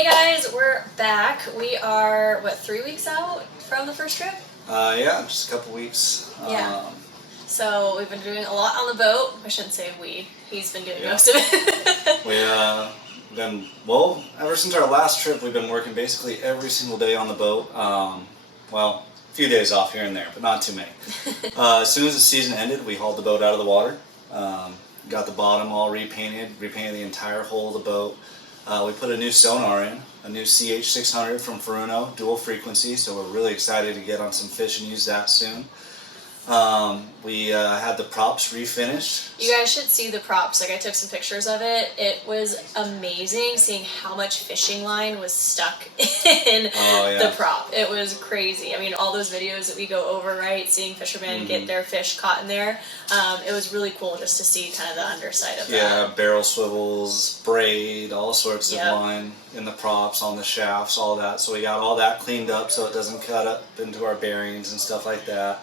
Hey guys, we're back. We are, what, 3 weeks out from the first trip? Yeah, just a couple weeks. Yeah. So we've been doing a lot on the boat. I shouldn't say we. He's been doing Yeah. most of it. We've been, well, ever since our last trip, we've been working basically every single day on the boat. Well, a few days off here and there, but not too many. As soon as the season ended, we hauled the boat out of the water. Got the bottom all repainted the entire hull of the boat. We put a new sonar in, a new CH600 from Furuno, dual frequency, so we're really excited to get on some fish and use that soon. We had the props refinished. You guys should see the props. Like, I took some pictures of it. It was amazing seeing how much fishing line was stuck in the prop. It was crazy. I mean, all those videos that we go over, right, seeing fishermen get their fish caught in there, it was really cool just to see kind of the underside of that. Yeah, barrel swivels, braid, all sorts of line in the props, on the shafts, all that. So we got all that cleaned up so it doesn't cut up into our bearings and stuff like that.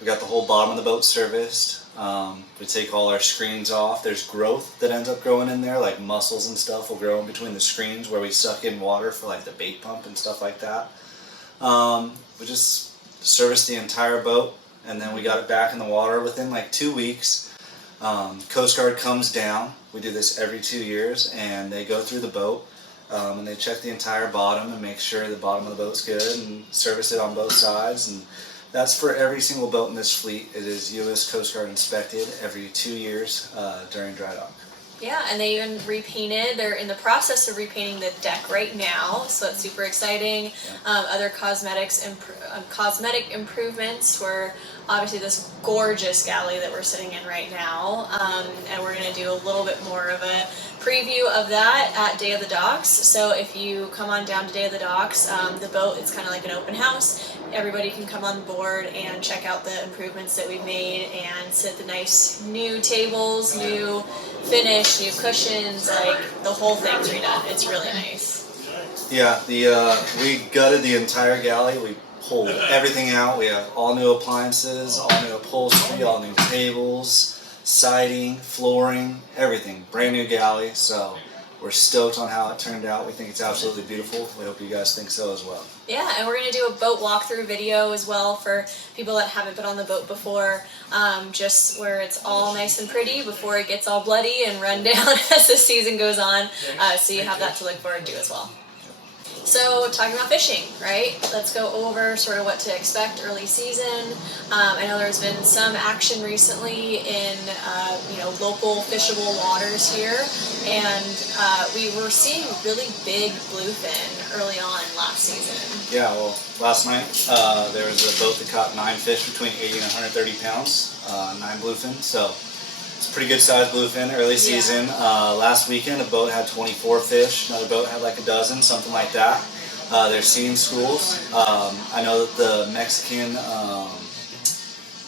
We got the whole bottom of the boat serviced. We take all our screens off. There's growth that ends up growing in there, like mussels and stuff will grow in between the screens where we suck in water for like the bait pump and stuff like that. We just serviced the entire boat, and then we got it back in the water within like 2 weeks. Coast Guard comes down. We do this every 2 years, and they go through the boat. And they check the entire bottom and make sure the bottom of the boat's good and service it on both sides. And that's for every single boat in this fleet. It is U.S. Coast Guard inspected every 2 years during dry dock. Yeah, and they even repainted. They're in the process of repainting the deck right now, so that's super exciting. Yeah. Other cosmetic improvements were obviously this gorgeous galley that we're sitting in right now, and we're going to do a little bit more of a preview of that at Day of the Docks. So if you come on down to Day of the Docks, the boat, it's kind of like an open house. Everybody can come on board and check out the improvements that we've made and sit at the nice new tables, new finish, new cushions, like the whole thing's redone. It's really nice. Yeah, we gutted the entire galley. We pulled everything out. We have all new appliances, all new upholstery, all new tables, siding, flooring, everything. Brand new galley, so we're stoked on how it turned out. We think it's absolutely beautiful. We hope you guys think so as well. Yeah, and we're going to do a boat walkthrough video as well for people that haven't been on the boat before, just where it's all nice and pretty before it gets all bloody and run down as the season goes on, so you have that to look forward to as well. So, talking about fishing, right? Let's go over sort of what to expect early season. I know there's been some action recently in, local fishable waters here, and we were seeing really big bluefin early on last season. Yeah, well, last night there was a boat that caught 9 fish between 80 and 130 pounds, 9 bluefin, so it's a pretty good sized bluefin early season. Last weekend a boat had 24 fish, another boat had like a dozen, something like that. They're seeing schools. I know that the Mexican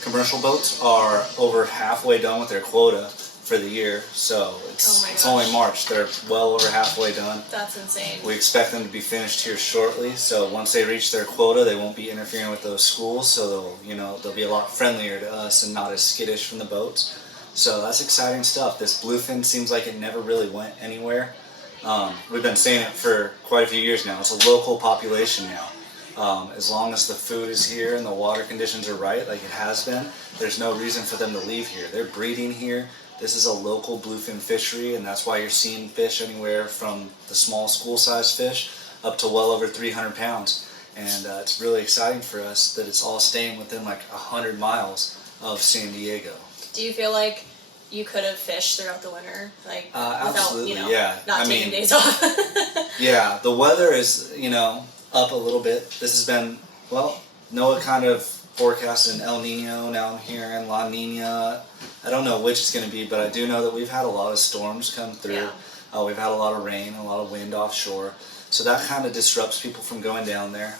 commercial boats are over halfway done with their quota for the year, so it's only March. They're well over halfway done. That's insane. We expect them to be finished here shortly, so once they reach their quota, they won't be interfering with those schools, so they'll be a lot friendlier to us and not as skittish from the boats. So that's exciting stuff. This bluefin seems like it never really went anywhere. We've been saying it for quite a few years now. It's a local population now. As long as the food is here and the water conditions are right, like it has been, there's no reason for them to leave here. They're breeding here. This is a local bluefin fishery, and that's why you're seeing fish anywhere from the small school-sized fish up to well over 300 pounds. And it's really exciting for us that it's all staying within like 100 miles of San Diego. Do you feel like you could have fished throughout the winter, like absolutely, without, not taking days off? Yeah, the weather is, up a little bit. This has been, NOAA kind of forecasted an El Nino. Now I'm hearing La Nina. I don't know which it's going to be, but I do know that we've had a lot of storms come through. Yeah. We've had a lot of rain, a lot of wind offshore. So that kind of disrupts people from going down there.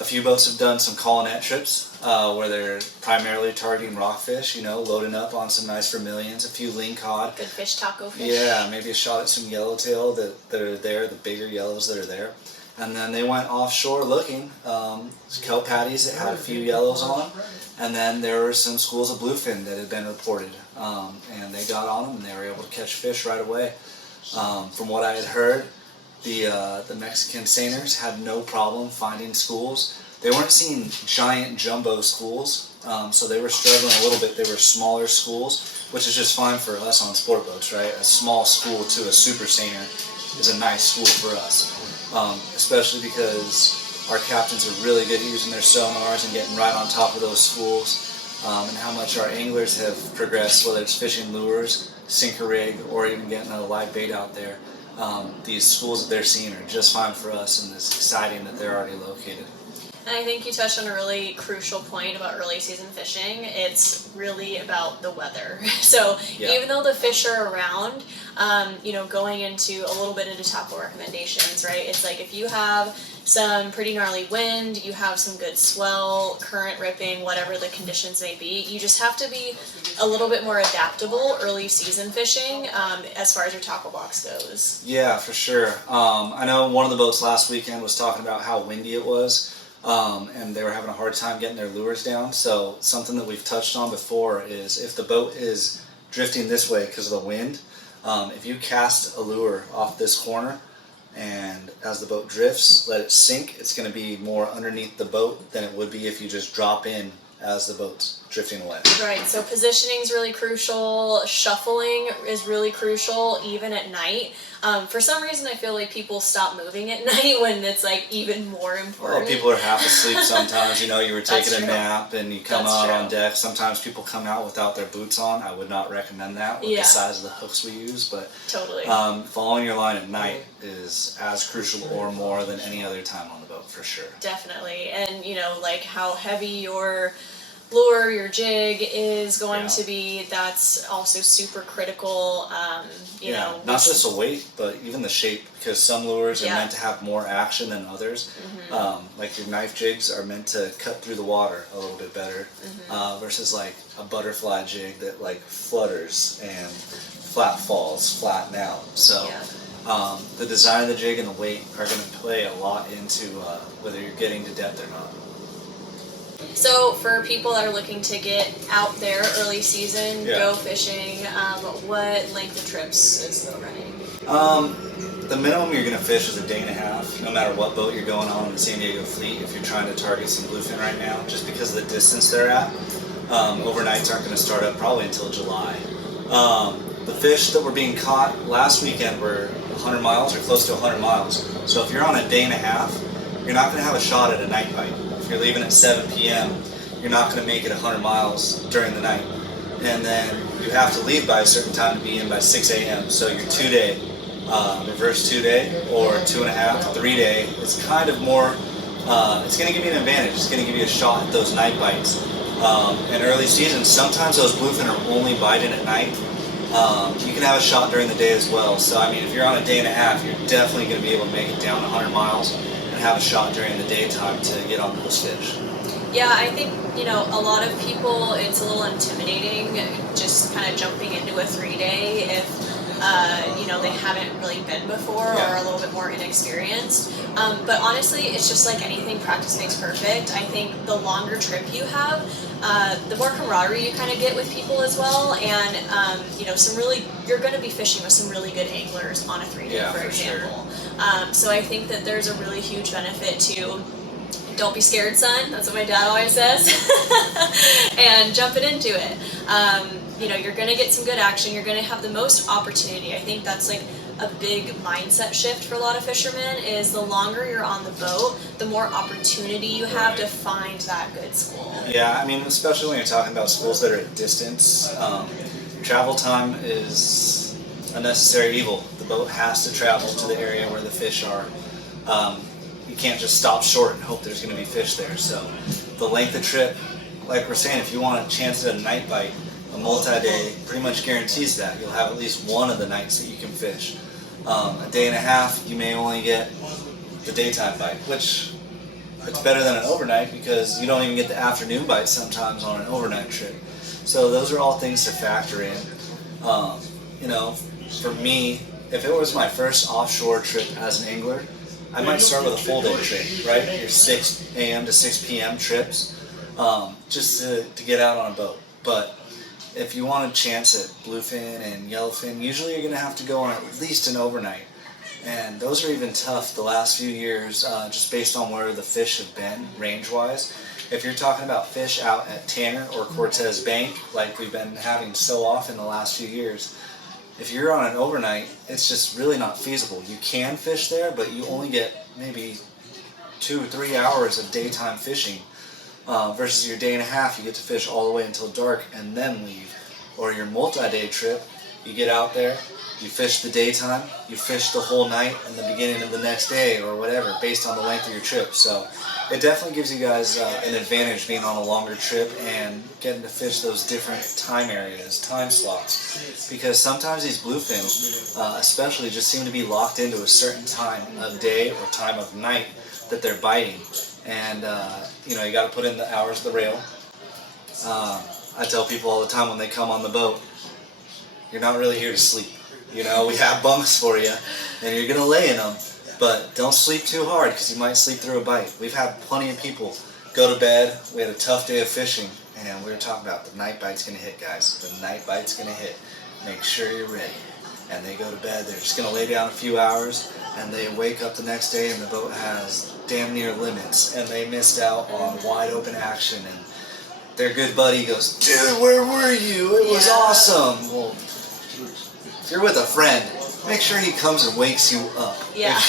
A few boats have done some call-net trips where they're primarily targeting rockfish, loading up on some nice vermilions, a few lingcod. Good fish, taco fish. Yeah, maybe a shot at some yellowtail that are there, the bigger yellows that are there. And then they went offshore looking, kelp patties that had a few yellows on them. And then there were some schools of bluefin that had been reported. And they got on them and they were able to catch fish right away. From what I had heard, the Mexican seiners had no problem finding schools. They weren't seeing giant jumbo schools, so they were struggling a little bit. They were smaller schools, which is just fine for us on sport boats, right? A small school to a super seiner is a nice school for us, especially because our captains are really good at using their sonars and getting right on top of those schools, and how much our anglers have progressed, whether it's fishing lures, sinker rig, or even getting a live bait out there. These schools that they're seeing are just fine for us, and it's exciting that they're already located. And I think you touched on a really crucial point about early season fishing. It's really about the weather. So even though the fish are around, going into a little bit into tackle recommendations, right? It's like if you have some pretty gnarly wind, you have some good swell, current ripping, whatever the conditions may be, you just have to be a little bit more adaptable early season fishing as far as your tackle box goes. Yeah, for sure. I know one of the boats last weekend was talking about how windy it was. And they were having a hard time getting their lures down. So something that we've touched on before is if the boat is drifting this way because of the wind, if you cast a lure off this corner and as the boat drifts, let it sink, it's going to be more underneath the boat than it would be if you just drop in as the boat's drifting away. Right, so positioning is really crucial, shuffling is really crucial, even at night. For some reason, I feel like people stop moving at night when it's like even more important. Well, people are half asleep sometimes. You were taking That's a true. nap and you come out on deck. Sometimes people come out without their boots on. I would not recommend that with the size of the hooks we use. But totally. Following your line at night is as crucial or more than any other time on the boat, for sure. Definitely. And, like how heavy your lure, your jig is going to be, that's also super critical. Not just the weight, but even the shape, because some lures are meant to have more action than others. Like your knife jigs are meant to cut through the water a little bit better, versus like a butterfly jig that like flutters and flat falls, flatten out. So the design of the jig and the weight are going to play a lot into whether you're getting to depth or not. So for people that are looking to get out there early season, go fishing, what length of trips is the running? The minimum you're going to fish is a day and a half, no matter what boat you're going on in the San Diego fleet, if you're trying to target some bluefin right now, just because of the distance they're at. Overnights aren't going to start up probably until July. The fish that were being caught last weekend were 100 miles or close to 100 miles. So if you're on a day and a half, you're not going to have a shot at a night bite. If you're leaving at 7 p.m., you're not going to make it 100 miles during the night. And then you have to leave by a certain time to be in by 6 a.m. So your 2-day, reverse 2-day, or 2.5, 3-day, is kind of more, it's going to give you an advantage. It's going to give you a shot at those night bites. In early season, sometimes those bluefin are only biting at night. You can have a shot during the day as well. So, I mean, if you're on a day and a half, you're definitely going to be able to make it down 100 miles and have a shot during the daytime to get on those fish. Yeah, I think, a lot of people, it's a little intimidating just kind of jumping into a 3-day if, they haven't really been before or are a little bit more inexperienced. But honestly, it's just like anything, practice makes perfect. I think the longer trip you have, the more camaraderie you kind of get with people as well. And, you're going to be fishing with some really good anglers on a 3-day, for example. Sure. So I think that there's a really huge benefit to don't be scared, son. That's what my dad always says. And jumping into it. You're going to get some good action. You're going to have the most opportunity. I think that's like a big mindset shift for a lot of fishermen is the longer you're on the boat, the more opportunity you have to find that good school. Yeah, I mean, especially when you're talking about schools that are at distance, travel time is a necessary evil. The boat has to travel to the area where the fish are. You can't just stop short and hope there's going to be fish there. So the length of trip, like we're saying, if you want a chance at a night bite, a multi-day pretty much guarantees that. You'll have at least one of the nights that you can fish. A day and a half, you may only get the daytime bite, which it's better than an overnight because you don't even get the afternoon bite sometimes on an overnight trip. So those are all things to factor in. For me, if it was my first offshore trip as an angler, I might start with a full day trip, right? Your 6 a.m. to 6 p.m. trips, just to get out on a boat. But if you want a chance at bluefin and yellowfin, usually you're going to have to go on at least an overnight. And those are even tough the last few years, just based on where the fish have been range-wise. If you're talking about fish out at Tanner or Cortez Bank, like we've been having so often the last few years, if you're on an overnight, it's just really not feasible. You can fish there, but you only get maybe 2 or 3 hours of daytime fishing, versus your day and a half, you get to fish all the way until dark and then leave. Or your multi-day trip, you get out there, you fish the daytime, you fish the whole night and the beginning of the next day or whatever, based on the length of your trip. So it definitely gives you guys an advantage being on a longer trip and getting to fish those different time areas, time slots. Because sometimes these bluefin, especially, just seem to be locked into a certain time of day or time of night that they're biting. And you know, you got to put in the hours of the rail. I tell people all the time when they come on the boat, you're not really here to sleep. You know, we have bunks for you, and you're gonna lay in them, but don't sleep too hard because you might sleep through a bite. We've had plenty of people go to bed. We had a tough day of fishing, and we were talking about the night bite's gonna hit, guys. The night bite's gonna hit. Make sure you're ready. And they go to bed. They're just gonna lay down a few hours, and they wake up the next day, and the boat has damn near limits, and they missed out on wide open action. And their good buddy goes, "Dude, where were you? It was awesome." Well, if you're with a friend, make sure he comes and wakes you up. Yeah.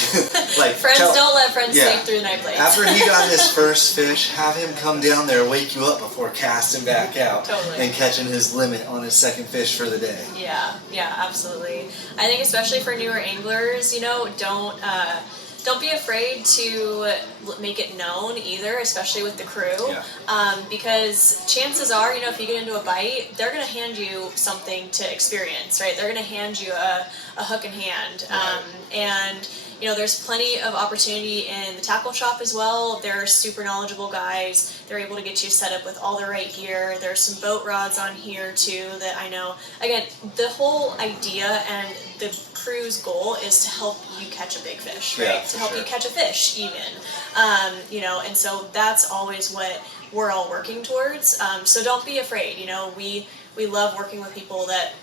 Like, friends don't let friends sleep through night plates. After he got his first fish, have him come down there, wake you up before casting back out. Totally. And catching his limit on his second fish for the day. Yeah, absolutely. I think especially for newer anglers, you know, don't be afraid to make it known either, especially with the crew. Yeah. Because chances are, you know, if you get into a bite, they're going to hand you something to experience, right? They're going to hand you a hook in hand. Right. And, you know, there's plenty of opportunity in the tackle shop as well. They're super knowledgeable guys. They're able to get you set up with all the right gear. There's some boat rods on here too that I know. Again, the whole idea and the crew's goal is to help you catch a big fish, right? Yeah, to help sure. you catch a fish even. You know, and so that's always what we're all working towards. So don't be afraid. You know, we love working with people that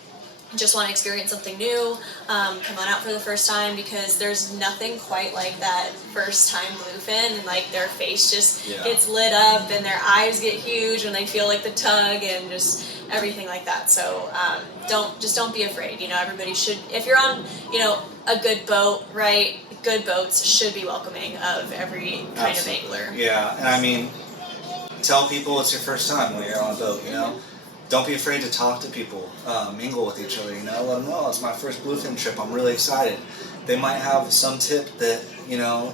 just want to experience something new, come on out for the first time, because there's nothing quite like that first time bluefin, and like their face just gets lit up and their eyes get huge when they feel like the tug and just everything like that. So don't be afraid. You know, everybody should, if you're on, you know, a good boat, right? Good boats should be welcoming of every kind of angler. Yeah, and I mean, tell people it's your first time when you're on a boat, you know? Don't be afraid to talk to people, mingle with each other, you know, let them know it's my first bluefin trip, I'm really excited. They might have some tip that, you know,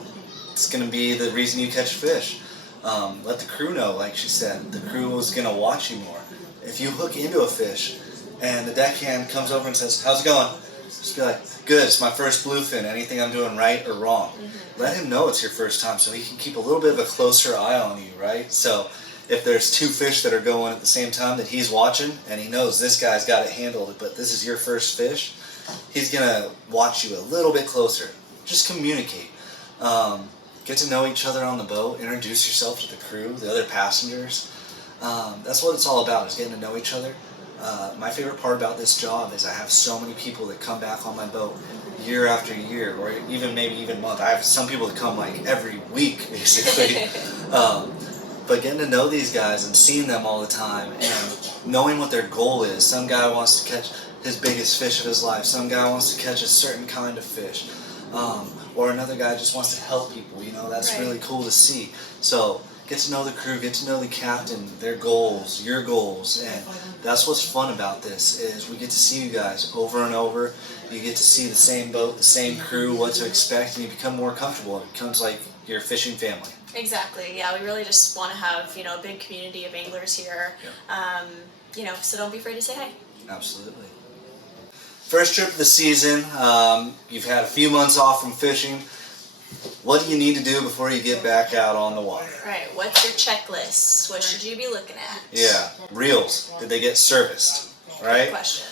it's going to be the reason you catch fish. Let the crew know, like she said, the crew is going to watch you more. If you hook into a fish and the deckhand comes over and says, "How's it going?" Just be like, "Good, it's my first bluefin, anything I'm doing right or wrong?" Mm-hmm. Let him know it's your first time so he can keep a little bit of a closer eye on you, right? So if there's 2 fish that are going at the same time that he's watching and he knows this guy's got it handled, but this is your first fish, he's going to watch you a little bit closer. Just communicate. Get to know each other on the boat. Introduce yourself to the crew, the other passengers. That's what it's all about, is getting to know each other. My favorite part about this job is I have so many people that come back on my boat year after year, or maybe even month. I have some people that come like every week, basically. But getting to know these guys and seeing them all the time and knowing what their goal is. Some guy wants to catch his biggest fish of his life. Some guy wants to catch a certain kind of fish. Or another guy just wants to help people. You know, that's really cool to see. So get to know the crew, get to know the captain, their goals, your goals. And that's what's fun about this, is we get to see you guys over and over. You get to see the same boat, the same crew, what to expect, and you become more comfortable. It becomes like your fishing family. Exactly. Yeah, we really just want to have, you know, a big community of anglers here. Yeah. You know, so don't be afraid to say hi. Absolutely. First trip of the season. You've had a few months off from fishing. What do you need to do before you get back out on the water? Right. What's your checklist? What should you be looking at? Yeah. Reels. Did they get serviced? Right? Good question.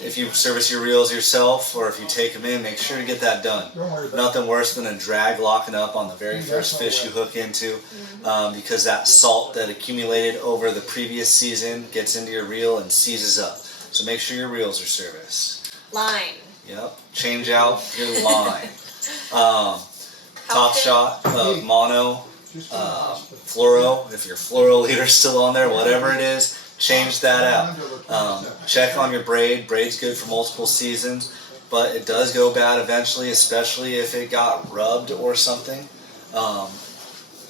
If you service your reels yourself, or if you take them in, make sure to get that done. Nothing worse than a drag locking up on the very first fish you hook into, because that salt that accumulated over the previous season gets into your reel and seizes up. So make sure your reels are serviced. Line. Yep. Change out your line. Top shot of mono, fluoro. If your fluoro leader's still on there, whatever it is, change that out. Check on your braid. Braid's good for multiple seasons, but it does go bad eventually, especially if it got rubbed or something.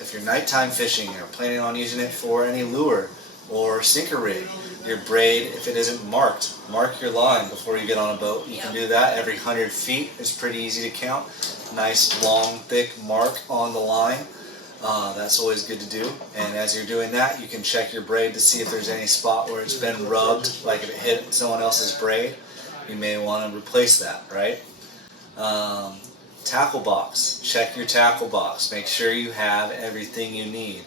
If you're nighttime fishing or planning on using it for any lure or sinker rig, your braid, if it isn't marked, mark your line before you get on a boat. You can do that every 100 feet. It's pretty easy to count. Nice, long, thick mark on the line. That's always good to do. And as you're doing that, you can check your braid to see if there's any spot where it's been rubbed, like if it hit someone else's braid. You may want to replace that, right? Tackle box. Check your tackle box. Make sure you have everything you need.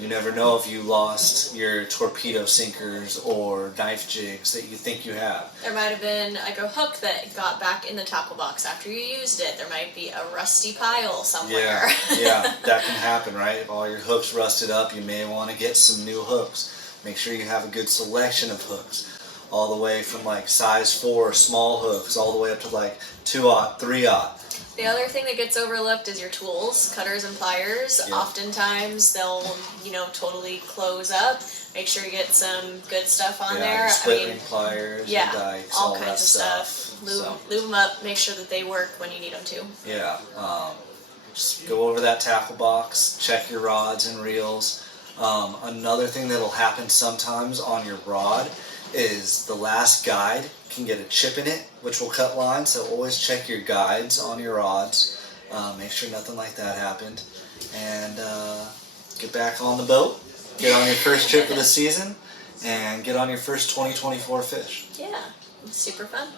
You never know if you lost your torpedo sinkers or knife jigs that you think you have. There might have been a hook that got back in the tackle box after you used it. There might be a rusty pile somewhere. Yeah, that can happen, right? If all your hooks rusted up, you may want to get some new hooks. Make sure you have a good selection of hooks. All the way from like size 4 small hooks all the way up to like 2/0, 3/0. The other thing that gets overlooked is your tools, cutters and pliers. Yeah. Oftentimes they'll, totally close up. Make sure you get some good stuff on there. Your split ring pliers, your dikes, all that kinds of stuff. Lube them up. Make sure that they work when you need them to. Yeah. Just go over that tackle box. Check your rods and reels. Another thing that'll happen sometimes on your rod is the last guide can get a chip in it, which will cut line, so always check your guides on your rods. Make sure nothing like that happened. And get back on the boat, get on your first trip of the season, and get on your first 2024 fish. Yeah, super fun.